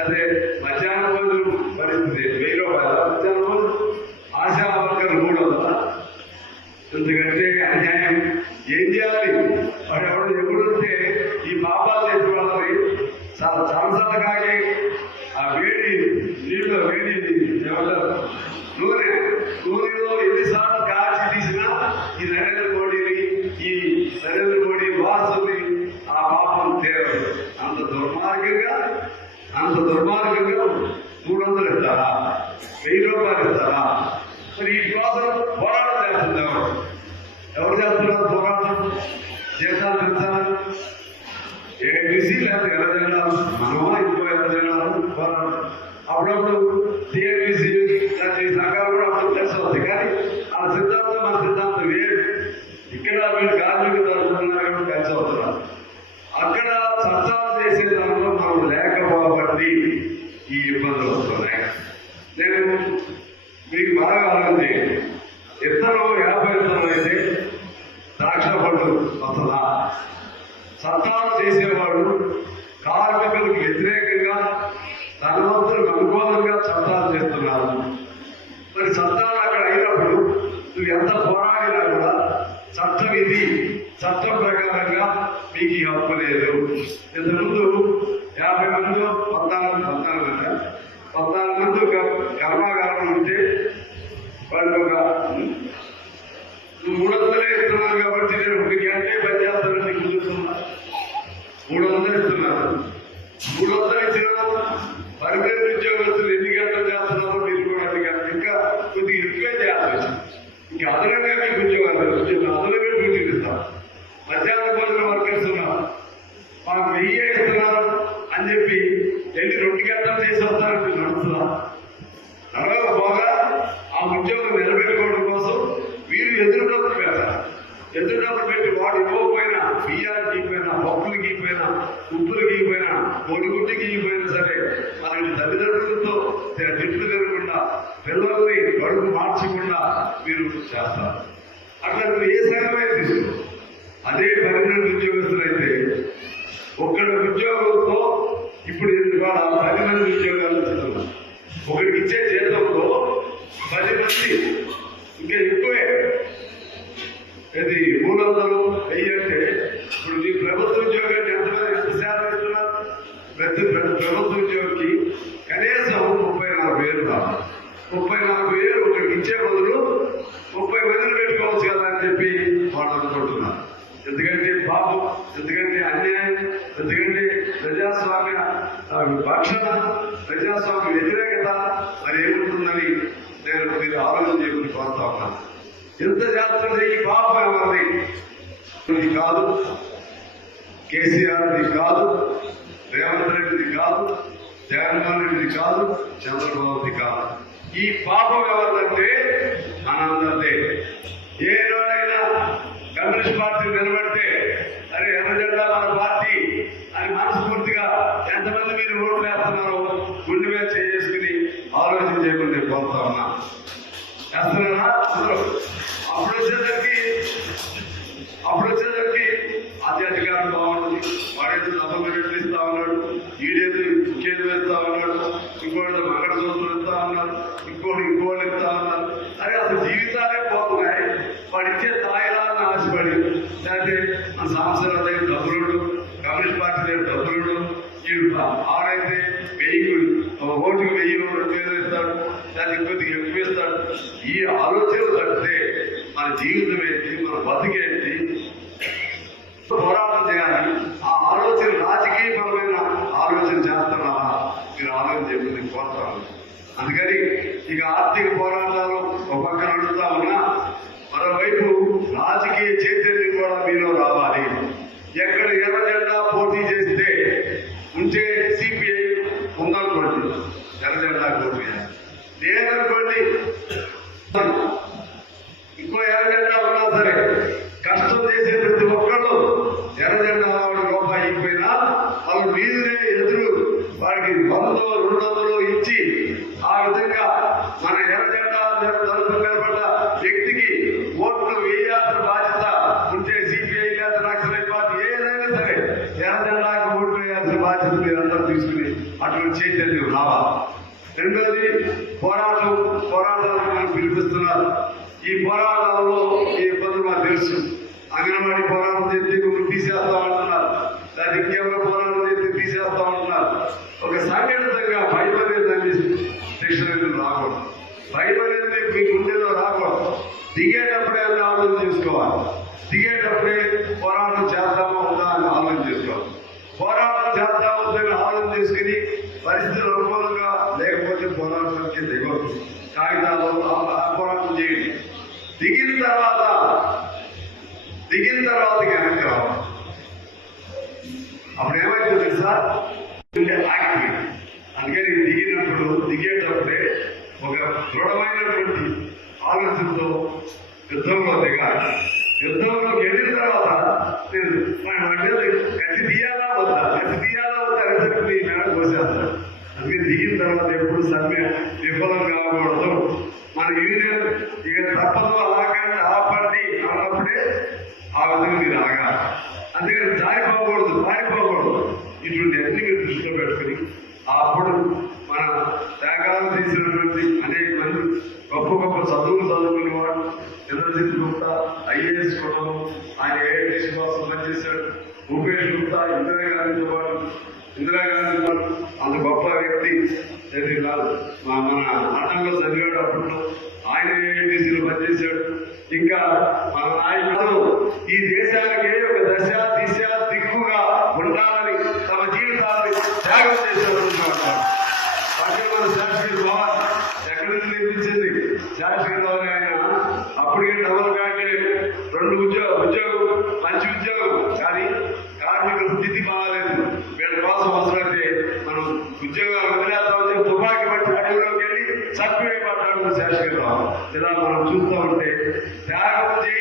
అదే మధ్యాహ్నం రోజులు పరిస్థితి 1000 రూపాయలు, మధ్యాహ్నం రోజు ఆశా వర్కర్ 300. ఎందుకంటే అన్యాయం. ఏం చేయాలి? వాడు ఎవడు ఎప్పుడుంటే ఈ పాపాలు చేసిన వాళ్ళని చాలా చాలాసార్లు కాగి ఆ వేడి నీళ్ళు వేడి నూనెలో ఎన్నిసార్లు కాచి తీసినా ఈ నరేంద్ర మోడీ వాసుని ఆ పాపం తీరదు. అంత దుర్మార్గంగా 300 ఇస్తారా, 1000 రూపాయలు ఇస్తారా? మరి ఈ కోసం పోరాటం చేస్తున్నారు. ఎవరు చేస్తున్నారు పోరాటం? దేశాలు తెలుసారు ఏబీసీ లేకపోతే ఎర్రజెండా, మనమా ఇంకో ఎర్రజెండాలు పోరాటం. అప్పుడప్పుడు టీఎంబీసీ లాంటి సంఘాలు కూడా అప్పుడు తెలిసి వస్తాయి. కానీ ఆ సిద్ధాంతం మన సిద్ధాంతం వేరు. ఇక్కడ మీరు కార్మిక తరఫున కలిసి అవుతున్నారు. అక్కడ చట్టాలు చేసే దాంట్లో మనం లేకపోబట్టి ఈ ఇబ్బందులు వస్తున్నాయి. నేను మీకు బాగా ఆలోచించి ఇతరులు 50 ఇతరులు అయితే ద్రాక్ష పండు వస్తుందా? చట్టాలు చేసేవాడు కార్మికులకు వ్యతిరేకంగా ధనవంతులకు అనుకూలంగా చట్టాలు చేస్తున్నారు. మరి చట్టాలు అక్కడ అయినప్పుడు నువ్వు ఎంత పోరాడినా కూడా చట్టం ఇది, చట్టం ప్రకారంగా మీకు ఈ హక్కు లేదు. ఇంతకుముందు 50 మంది 14 మంది కర్మాగారం ఉంటే వాళ్ళకి ఒక 300 ఇస్తున్నారు కాబట్టి నేను 1 గంటే పని చేస్తానని కూర్చున్నా. 300 ఇస్తున్నారు. 300 ఇచ్చిన పర్మనెంట్ ఉద్యోగస్తులు ఎన్ని గంటలు చేస్తున్నారో మీరు కూడా ఇంకా కొద్దిగా ఎక్కువే చేయాలి. ఇంకా అదనంగా మీకు ఉద్యోగాలు అదనంగా డ్యూటీలు ఇస్తాం. మధ్యాహ్నం భోజన వర్కర్స్ ఉన్నారు, మాకు 1000 ఇస్తున్నారు అని చెప్పి వెళ్ళి 2 గంటలు చేసి వస్తారంటే నడుస్తుందా? నడవకపోగా ఆ ఉద్యోగం నిలబెట్టుకోవడం కోసం వీరు ఎదురుడప్పుడు పెడతారు. ఎదురుడప్పుడు పెట్టి వాడు ఇవ్వకపోయినా, బియ్యాలు గీపోయినా, పప్పులు గీపోయినా, ఉప్పులు గీపోయినా, కొడుగుడ్డి గీపోయినా సరే మనకి తల్లిదండ్రులతో తిట్లు తిరగకుండా, పిల్లల్ని కడుపు మార్చకుండా మీరు చేస్తారు. అట్లా నువ్వు ఏ సంఘమే తీసుకో. అదే పర్మనెంట్ ఉద్యోగస్తులు అయితే ఒక్కడి ఉద్యోగంతో ఇప్పుడు ఇవాళ 10 మంది ఉద్యోగాలు ఇస్తున్నారు. ఒకరికి ఇచ్చే జీతంలో 10 మంది ఇంకా ఎక్కువే. ఇది 300, 1000 అంటే ఇప్పుడు మీ ప్రభుత్వ ఉద్యోగాన్ని ఎంత శాతం ఇస్తున్నారు? ప్రతి ప్రభుత్వ ఉద్యోగికి కనీసం 34,000 కావాలి. 34,000 ఒకరికి ఇచ్చే బదులు 30 మందిని పెట్టుకోవచ్చు కదా అని చెప్పి వాళ్ళు అనుకుంటున్నారు. ఎందుకంటే పాపం, ఎందుకంటే అన్యాయం, ఎందుకంటే ప్రజాస్వామ్య భక్షణ, ప్రజాస్వామ్య వ్యతిరేకత మరి ఏముంటుందని నేను మీరు ఆలోచన చేయమని కోరుతా ఉన్నాను. ఎంత చేస్తుంది ఈ పాపం? ఎవరిది? ఇది కాదు, కేసీఆర్ది కాదు, రేవంత్ రెడ్డిది కాదు, జగన్మోహన్ రెడ్డిది కాదు, చంద్రబాబుది కాదు. ఈ పాపం ఎవరిదంటే మనందరిదే. ఏనాడైనా కమ్యూనిస్ట్ పార్టీ నిలబడితే అరే ఎర్రజెండా మన పార్టీ అని మనస్ఫూర్తిగా ఎంతమంది మీరు ఓట్లు వేస్తున్నారో గుండె మీద చేసుకుని ఆలోచన చేయమని నేను కోరుతా ఉన్నా. వేస్తున్నారా? అప్పుడు వచ్చేసరికి అత్యధికారం బాగుంటుంది. వాడేదో డబ్బులు రెట్లు ఇస్తా ఉన్నాడు, ఈడేదో ఇంకేదో ఇస్తా ఉన్నాడు, ఇంకోటి మంగళసూత్రం ఇస్తా ఉన్నాడు, ఇంకోటి ఇస్తా ఉన్నాడు. అరే అసలు జీవితాలే పోతున్నాయి. వాడు ఇచ్చే తాయిలాన్ని ఆశపడి, లేకపోతే మన సంవత్సరాల దగ్గర డబ్బులుడు, కమ్యూనిస్ట్ పార్టీ దగ్గర డబ్బులుడు, ఆడైతే 1000 ఓటుకు 1000, 2000 ఇస్తాడు, దాన్ని కొద్దిగా ఎక్కువ ఇస్తాడు. ఈ ఆలోచనలు కడితే మన జీవితం ఏంటి, మన బతికేంటి, పోరాటం చేయాలి. ఆ ఆలోచన రాజకీయపరమైన ఆలోచన చేస్తున్నారా? మీరు ఆలోచన చెప్పి నేను కోరుతాను. అందుకని ఇక ఆర్థిక పోరాటాలు ఒక పక్కన నడుస్తా ఉన్నా, మరోవైపు రాజకీయ చైతన్యం కూడా మీలో రావాలి. ఎక్కడ ఎర్రజెండా పోటీ చేస్తే ఉంచే సిపిఐ ఉందనుకోండి, ఎర్రజెండా పోటీ లేదనుకోండి, ఇంకో ఎర్రజెండా ఉన్నా సరే కష్టం చేసే ప్రతి ఒక్కళ్ళు ఎర్రజెండా వాడు రూపాయి అయిపోయినా వాళ్ళు మీదనే ఎదురు వాడికి 100, 200 ఇచ్చి ఆ విధంగా మన ఎర్రజెండా తరఫున నిలబడ్డ వ్యక్తికి ఓట్లు వేయాల్సిన బాధ్యత ఉంటే సిపిఐ లేదా నక్సలైట్ పార్టీ ఏదైనా సరే ఎర్రజెండాకి ఓట్లు వేయాల్సిన బాధ్యత మీరందరూ తీసుకుని అటువంటి చైతన్యం రావాలి. రెండోది పోరాటాలకు మనం పిలిపిస్తున్నారు. ఈ పోరాటాలలో ఈ ఇబ్బందులు మాకు తెలుసు. అంగన్వాడీ పోరాటం చేస్తే మీరు తీసేస్తామంటున్నారు, దాన్ని ఇంకెవరో పోరాటం చేస్తే తీసేస్తామంటున్నారు. ఒక సంఘటితంగా భయం అనేది శిక్షణ రాకూడదు. భయం అనేది మీ గుండెలో రాకూడదు. దిగేటప్పుడే అని ఆలోచన చేసుకోవాలి. దిగేటప్పుడే పోరాటం చేస్తామా ఉందా అని ఆలోచన చేసుకోవాలి. పోరాటం చేస్తామా ఉందని ఆలోచన చేసుకుని పరిస్థితులు అనుకూలంగా లేకపోతే పోరాటానికి దిగొద్దు. కాగితాలు పోరాటం చేయండి. దిగిన తర్వాత వెనక్కి రావాలి. అప్పుడు ఏమైంది తెలుసా, ఆగిపోయింది. అందుకని దిగేటప్పుడే ఒక దృఢమైనటువంటి ఆలోచనతో యుద్ధంలో దిగాలి. యుద్ధంలోకి వెళ్ళిన తర్వాత కత్తి తీయాలా వద్దా రిజల్ట్ మీ మేడ కోసేస్తాడు. అందుకని దిగిన తర్వాత ఎప్పుడు సమ్మె విఫలం కాకూడదు. మన యూనియన్ ఇక తప్పదు అలాగంటే ఆపండి అన్నప్పుడే ఆ విధంగా మీరు ఆగాలి. అందుకని జారిపోకూడదు, పారిపోకూడదు. ఇటువంటి అన్ని మీరు దృష్టిలో పెట్టుకుని అప్పుడు మన త్యాగాలు చేసినటువంటి అనేక మంది గొప్ప చదువులు చదువుకునే వాడు చంద్రజిత్ గుప్తా ఐఏఎస్ కొట్టడం, ఆయన ఏఐటీసీ కోసం పనిచేశాడు. భూపేష్ గుప్తా ఇందిరాగాంధీ వాడు అంత గొప్ప వ్యక్తి. మన ఆటంలో చదివాడు అప్పుడు, ఆయన ఏఐటీసీలో పనిచేశాడు. ఇంకా మన నాయకుడు ఈ దేశానికి ఒక దశ దిశ దిక్కుగా ఉండాలని తమ జీవితాన్ని త్యాగం చేశారు. మన శాస్త్రి భవన్ ఎక్కడి నుంచి నిర్మించింది? శాస్త్రిలోనే ఆయన అప్పటికే డబుల్ కాంట్రాక్ట్ 2 ఉద్యోగం మంచి ఉద్యోగం, కానీ కార్మికుల స్థితి బాగాలేదు. వీళ్ళ కోసం అవసరమైతే మనం ఉద్యోగాలు వదిలేస్తామని తుపాకీ పట్టి అడవిలోకి వెళ్ళి చచ్చిపోయి పడ్డాడు శాస్త్రి భవన్. ఇలా మనం చూస్తూ ఉంటే త్యాగం చేయి